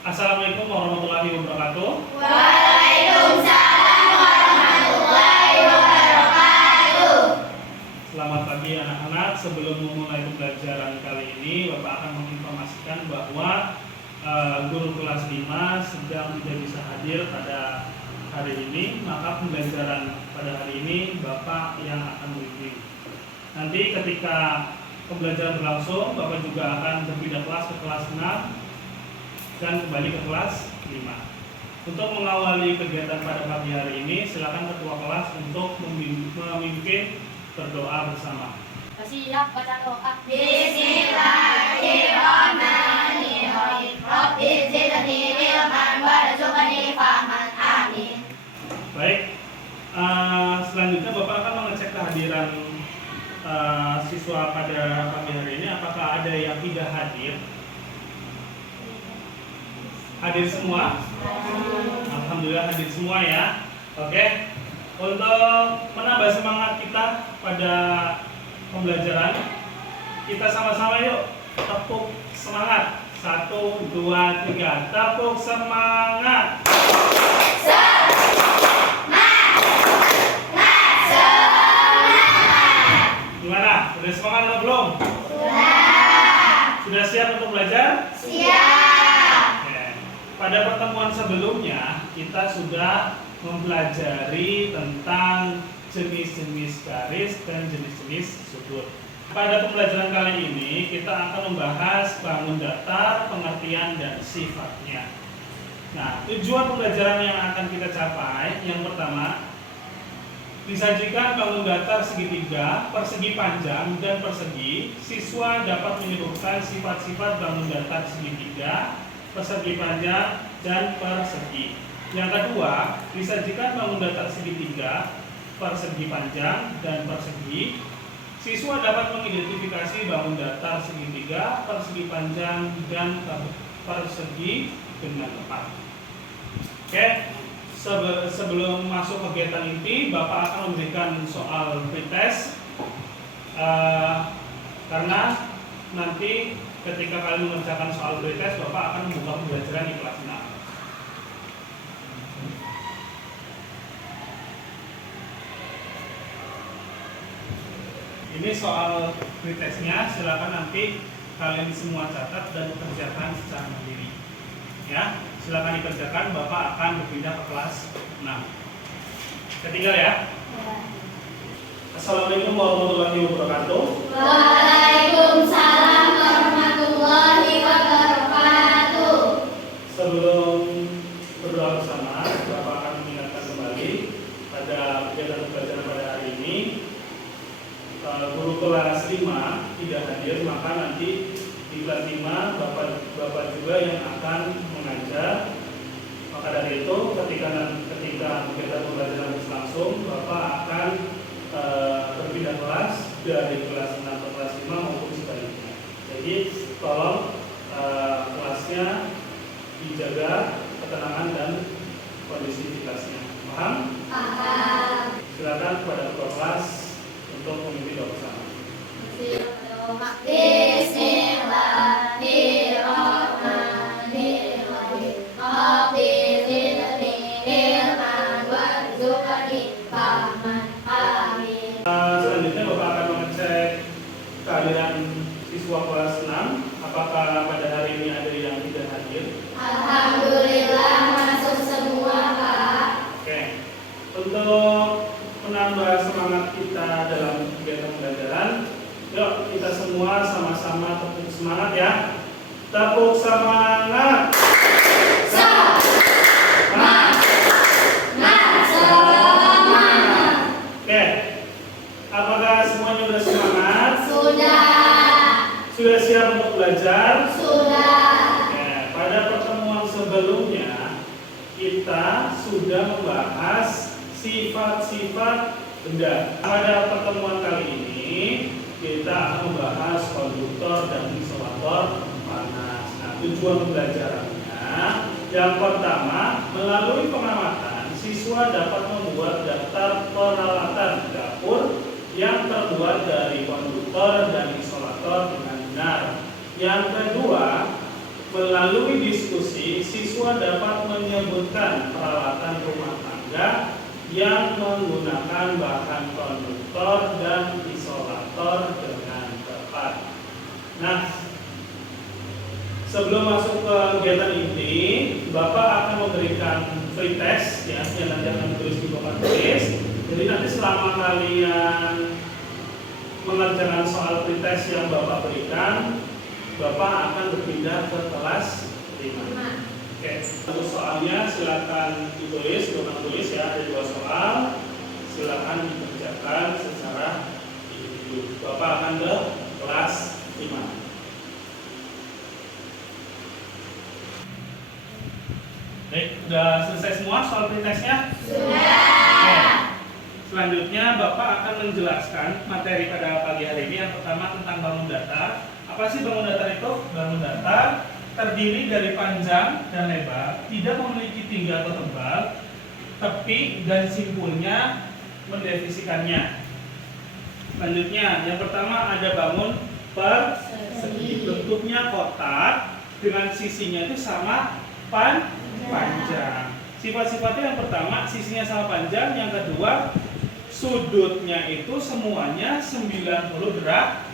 Assalamualaikum warahmatullahi wabarakatuh. Waalaikumsalam warahmatullahi wabarakatuh. Selamat pagi anak-anak. Sebelum memulai pembelajaran kali ini, Bapak akan menginformasikan bahwa guru kelas 5 sedang tidak bisa hadir pada hari ini, maka pembelajaran pada hari ini Bapak yang akan membimbing. Nanti ketika pembelajaran berlangsung, Bapak juga akan berpindah kelas ke kelas 6 dan kembali ke kelas 5. Untuk mengawali kegiatan pada pagi hari ini, silakan ketua kelas untuk memimpin berdoa bersama. Siap baca doa. Bismillahirrahmanirrahim. Rabbi zidni ilman warzuqni fahman. Amin. Baik, selanjutnya Bapak akan mengecek kehadiran siswa pada pagi hari ini. Apakah ada yang tidak hadir? Hadir semua? Alhamdulillah hadir semua ya. Oke. Untuk menambah semangat kita pada pembelajaran, kita sama-sama yuk tepuk semangat. 1, 2, 3. Tepuk semangat. Gimana? Sudah semangat atau belum? Sudah siap untuk belajar? Siap. Oke. Pada pertemuan sebelumnya kita sudah mempelajari tentang jenis-jenis garis dan jenis-jenis sudut. Pada pembelajaran kali ini kita akan membahas bangun datar, pengertian dan sifatnya. Nah, tujuan pembelajaran yang akan kita capai yang pertama, disajikan bangun datar segitiga, persegi panjang dan persegi. Siswa dapat menyebutkan sifat-sifat bangun datar segitiga, persegi panjang dan persegi. Yang kedua, disajikan bangun datar segitiga, persegi panjang dan persegi. Siswa dapat mengidentifikasi bangun datar segitiga, persegi panjang dan persegi dengan tepat. Oke, sebelum masuk kegiatan inti, Bapak akan memberikan soal pretest karena nanti ketika kalian mengerjakan soal pretest, Bapak akan membuka pembelajaran di kelas 6. Ini soal pretestnya, silakan nanti kalian semua catat dan kerjakan secara mandiri. Ya, silakan dikerjakan. Bapak akan berpindah ke kelas 6. Ketinggal ya. Assalamualaikum warahmatullahi wabarakatuh. Waalaikumsalam warahmatullahi wabarakatuh. Sebelum berdoa bersama, Bapak akan mengingatkan kembali pada kegiatan pembelajaran pada hari ini. Guru kelas 5 tidak hadir, maka nanti di kelas 5 Bapak juga yang akan mengajar. Maka dari itu ketika kegiatan pembelajaran berlangsung, Bapak akan berpindah kelas dari kelas 6 ke kelas 5 maupun sebaliknya. Jadi tolong kelasnya dijaga ketenangan dan kondisi di kelasnya. Paham? Paham. Silakan kepada ketua kelas untuk memimpin doa bersama. Bismillahirrahmanirrahim. Rabbi zidni ilman warzuqni fahman. Amin. Selanjutnya Bapak akan mengecek kehadiran siswa kelas 6. Apakah pada hari ini ada yang tidak hadir? Alhamdulillah masuk semua, Pak. Oke. Untuk menambah semangat kita dalam kegiatan pembelajaran, yuk kita semua sama-sama tepuk semangat ya. Tepuk semangat. Oke. Apakah semuanya sudah semangat? Sudah siap untuk belajar? Oke. Pada pertemuan sebelumnya kita sudah membahas sifat-sifat benda. Pada pertemuan kali ini kita akan membahas konduktor dan isolator panas. Nah, tujuan pembelajarannya yang pertama, melalui pengamatan siswa dapat membuat daftar peralatan dapur yang terbuat dari konduktor dan isolator dengan benar. Yang kedua, melalui diskusi siswa dapat menyebutkan peralatan rumah tangga yang menggunakan bahan konduktor dan isolator dengan tepat. Nah, sebelum masuk ke kegiatan ini, Bapak akan memberikan free test ya, yang nanti akan ditulis di papan tulis. Jadi nanti selama kalian mengerjakan soal free test yang Bapak berikan, Bapak akan berpindah ke kelas 5. Oke, untuk soalnya silakan ditulis, papan tulis ya, ada 2 soal. Silakan dikerjakan secara individu. Bapak akan ke kelas 5. Baik, sudah selesai semua soal pretestnya? Sudah. Selanjutnya Bapak akan menjelaskan materi pada pagi hari ini. Yang pertama tentang bangun datar. Apa sih bangun datar itu? Bangun datar terdiri dari panjang dan lebar, tidak memiliki tinggi atau tebal, tepi dan simpulnya mendefinisikannya. Selanjutnya, yang pertama ada bangun persegi. Bentuknya kotak dengan sisinya itu sama panjang. Sifat-sifatnya yang pertama sisinya sama panjang, yang kedua sudutnya itu semuanya 90 derajat,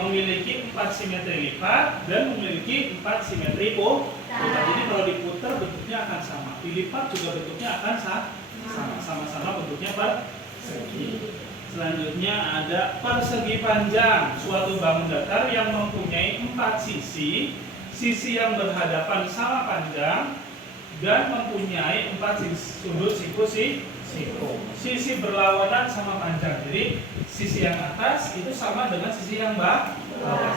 memiliki 4 simetri lipat dan memiliki 4 simetri putar. Jadi kalau diputar bentuknya akan sama, dilipat juga bentuknya akan sama-sama bentuknya persegi. Selanjutnya ada persegi panjang, suatu bangun datar yang mempunyai 4 sisi. Sisi yang berhadapan sama panjang dan mempunyai 4 sudut siku. Sisi berlawanan sama panjang. Jadi sisi yang atas itu sama dengan sisi yang bawah.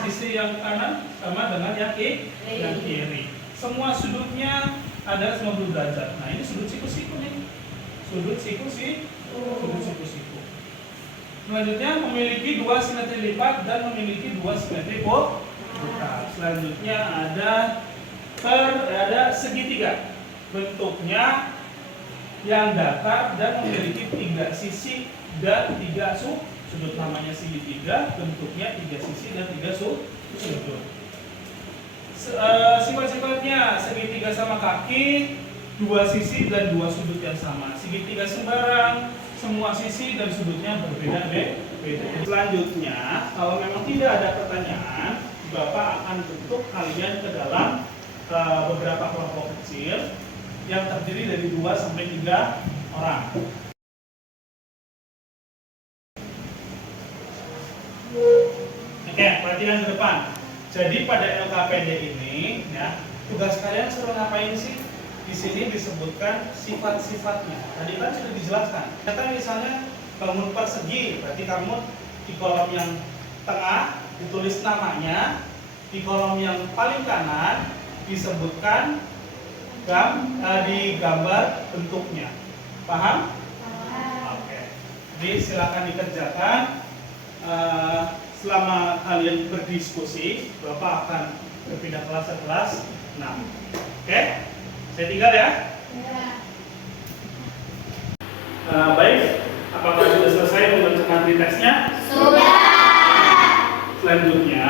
Sisi yang kanan sama dengan yang kiri. Semua sudutnya ada 90 derajat. Nah, ini sudut siku-siku nih. Sudut siku-siku. Selanjutnya memiliki 2 simetri lipat dan memiliki 2 simetri putar. Selanjutnya ada segitiga, bentuknya yang datar dan memiliki 3 sisi dan 3 sudut. Namanya segitiga, bentuknya 3 sisi dan 3 sudut. Sifat-sifatnya segitiga sama kaki, 2 sisi dan 2 sudut yang sama. Segitiga sembarang, semua sisi dan sudutnya berbeda-beda. Selanjutnya, kalau memang tidak ada pertanyaan, Bapak akan bentuk kalian ke dalam beberapa kelompok kecil yang terdiri dari 2 sampai 3 orang. Oke, perhatikan ke depan. Jadi pada LKPD ini, ya, tugas kalian suruh ngapain sih? Di sini disebutkan sifat-sifatnya. Tadi kan sudah dijelaskan. Kata misalnya bangun persegi, berarti kamu di kolom yang tengah ditulis namanya, di kolom yang paling kanan disebutkan di gambar bentuknya. Paham? Oke. Jadi silakan dikerjakan. Selama kalian berdiskusi, Bapak akan berpindah kelas ke kelas 6. Oke? Saya tinggal ya. Baik. Apakah sudah selesai mengerjakan pretestnya? Sudah. Selanjutnya,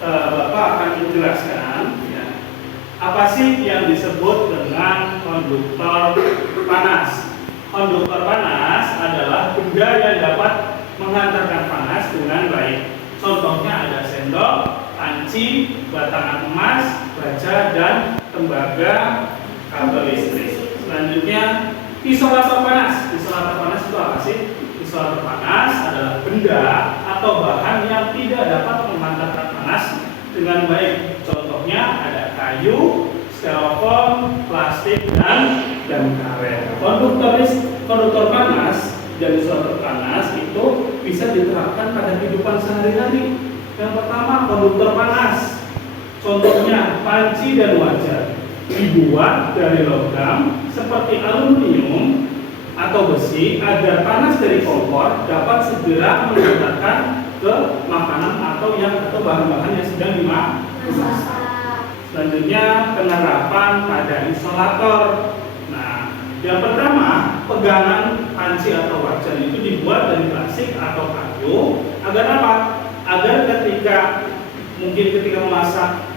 Bapak akan menjelaskan ya, apa sih yang disebut dengan konduktor panas. Konduktor panas adalah benda yang dapat menghantarkan panas dengan baik. Contohnya ada sendok, panci, batangan emas, baja, dan tembaga, kabel listrik. Selanjutnya, isolator panas. Isolator panas itu apa sih? Isolator panas adalah benda atau bahan yang tidak dapat menghantarkan panas dengan baik. Contohnya ada kayu, styrofoam, plastik, dan karet. Konduktor panas dan isolator panas itu bisa diterapkan pada kehidupan sehari-hari. Yang pertama, konduktor panas. Contohnya panci dan wajan dibuat dari logam seperti aluminium atau besi agar panas dari kompor dapat segera menghantarkan ke makanan atau bahan-bahan yang sedang dimasak. Selanjutnya, penerapan pada isolator. Nah, yang pertama, pegangan panci atau wajan itu dibuat dari plastik atau kayu agar apa? Agar ketika memasak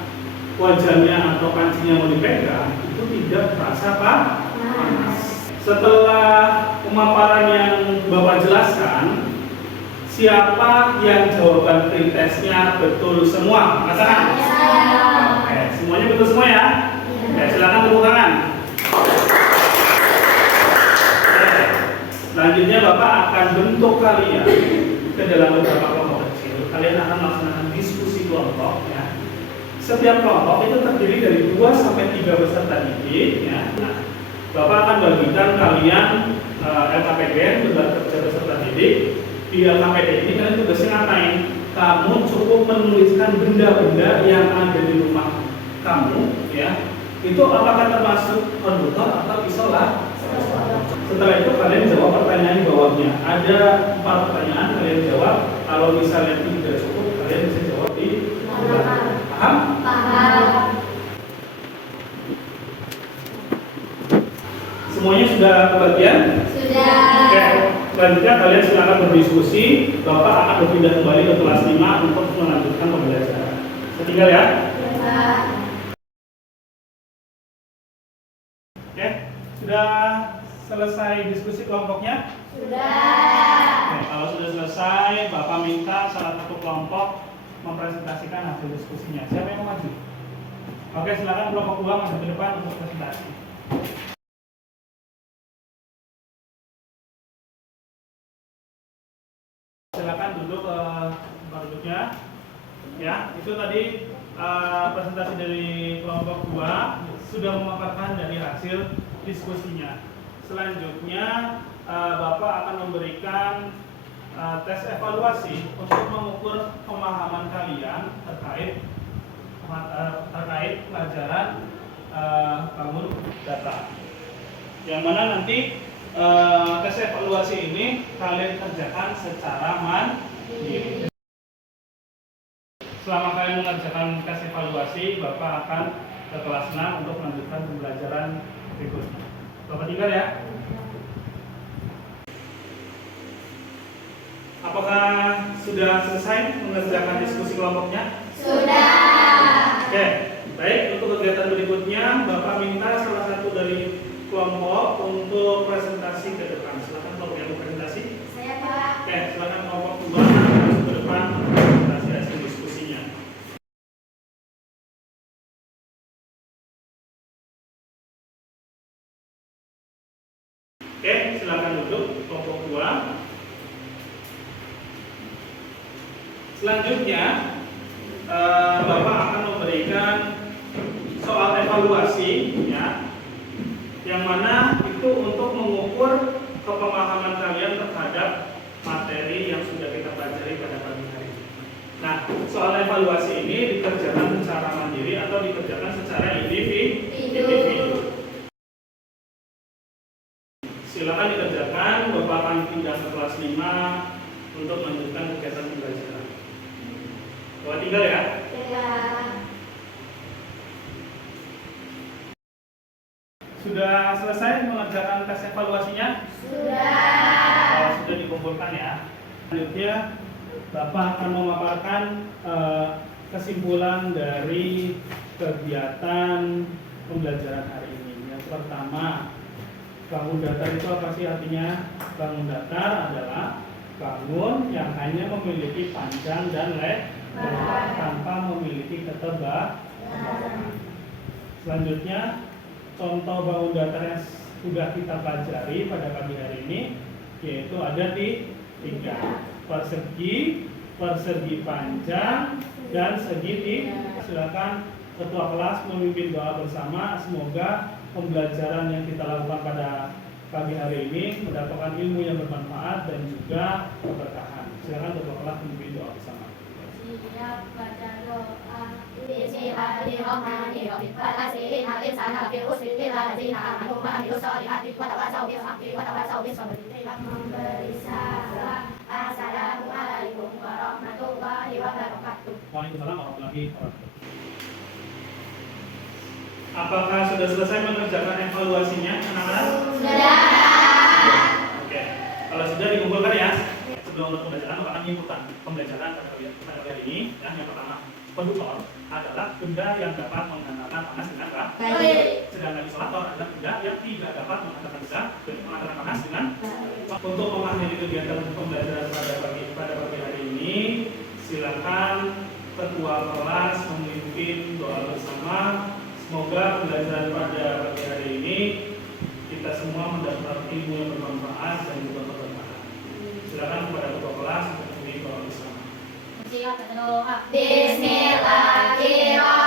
wajannya atau pancinya mau dipegang, itu tidak terasa panas. Setelah pemaparan yang Bapak jelaskan, siapa yang jawaban pretestnya betul semua? Mengatakan? Oke, semuanya betul semua ya? Oke, silakan tepuk tangan. Oke, selanjutnya Bapak akan bentuk kalian ke dalam beberapa kelompok kecil. Kalian akan melaksanakan diskusi kelompok ya. Setiap kelompok itu terdiri dari 2 sampai 3 peserta didik ya. Nah, Bapak akan bagikan kalian LKPD, lembaga kerja peserta didik. Di LKPD ini kalian tugasnya ngapain? Kamu cukup menuliskan benda-benda yang ada di rumah kamu ya. Itu apakah termasuk konduktor atau isolat? Setelah itu kalian jawab pertanyaan di bawahnya. Ada 4 pertanyaan kalian jawab. Kalau misalnya tidak cukup, kalian bisa jawab di paham? Paham. Semuanya sudah kebagian? Sudah. Oke, selanjutnya kalian silakan berdiskusi. Bapak akan berpindah kembali ke kelas 5 untuk melanjutkan pembelajaran. Setinggal ya. Oke, sudah selesai diskusi kelompoknya? Sudah. Oke, kalau sudah selesai, Bapak minta salah satu kelompok mempresentasikan hasil diskusinya. Siapa yang mau maju? Oke, silakan kelompok 2 maju ke depan untuk presentasi. Silakan duduk ke tempat duduknya. Ya, itu tadi presentasi dari kelompok 2 sudah memaparkan dari hasil diskusinya. Selanjutnya Bapak akan memberikan tes evaluasi untuk mengukur pemahaman kalian terkait pelajaran bangun data. Yang mana nanti tes evaluasi ini kalian kerjakan secara mandiri. Selama kalian mengerjakan tes evaluasi, Bapak akan ke kelas 6 untuk melanjutkan pembelajaran berikutnya. Bapak tinggal ya. Apakah sudah selesai mengerjakan diskusi kelompoknya? Sudah. Oke, baik. Untuk kegiatan berikutnya, Bapak minta salah satu dari kelompok untuk presentasi ke depan. Silakan kelompok yang presentasi. Saya Pak. Oke, silakan kelompok 2 masuk ke depan presentasi hasil diskusinya. Oke, silakan duduk kelompok 2. Selanjutnya, Bapak akan memberikan soal evaluasi ya, yang mana itu untuk mengukur kepemahaman kalian terhadap materi yang sudah kita pelajari pada pagi hari ini. Nah, soal evaluasi ini dikerjakan secara mandiri atau dikerjakan secara individu. Silakan dikerjakan. Bapak akan pindah ke kelas 5 untuk melanjutkan kegiatan pembelajaran. Bapak tinggal ya. Sudah selesai mengerjakan tes evaluasinya? Sudah. Sudah dikumpulkan ya. Selanjutnya Bapak akan memaparkan kesimpulan dari kegiatan pembelajaran hari ini. Yang pertama, bangun datar itu apa sih artinya? Bangun datar adalah bangun yang hanya memiliki panjang dan lebar tanpa memiliki ketebalan. Selanjutnya, contoh bangun datar yang sudah kita pelajari pada pagi hari ini yaitu ada di 3: persegi, persegi panjang, dan segitiga. Silakan ketua kelas memimpin doa bersama. Semoga pembelajaran yang kita lakukan pada pagi hari ini mendapatkan ilmu yang bermanfaat dan juga keberkahan. Silakan ketua kelas memimpin doa bersama. Siap baca doa. Bismillahirrahmanirrahim. Walazina insana fi usri illallazina amanu wa amilus solihati wa tawassaw bil haqqi wa tawassaw bis sabri. Memberi salam. Assalamualaikum warahmatullahi wabarakatuh. Waalaikumsalam warahmatullahi wabarakatuh. Apakah sudah selesai mengerjakan evaluasinya, anak-anak? Sudah. Oke. Kalau sudah dikumpulkan ya. Sebelum untuk pembelajaran, Bapak akan menyimpulkan pembelajaran pada kali ini. Ya, yang pertama, konduktor adalah benda yang dapat menghantarkan panas dengan baik. Sedangkan isolator mengatakan bisa, mengatakan panas dengan untuk mengakhiri kegiatan pembelajaran pada pagi hari ini, silakan ketua kelas memimpin doa bersama. Semoga pembelajaran pada pagi hari ini kita semua mendapat ilmu yang bermanfaat dan juga bermanfaat. Silakan kepada ketua kelas untuk memimpin doa bersama. Siap berdoa. Bismillahirrahmanirrahim.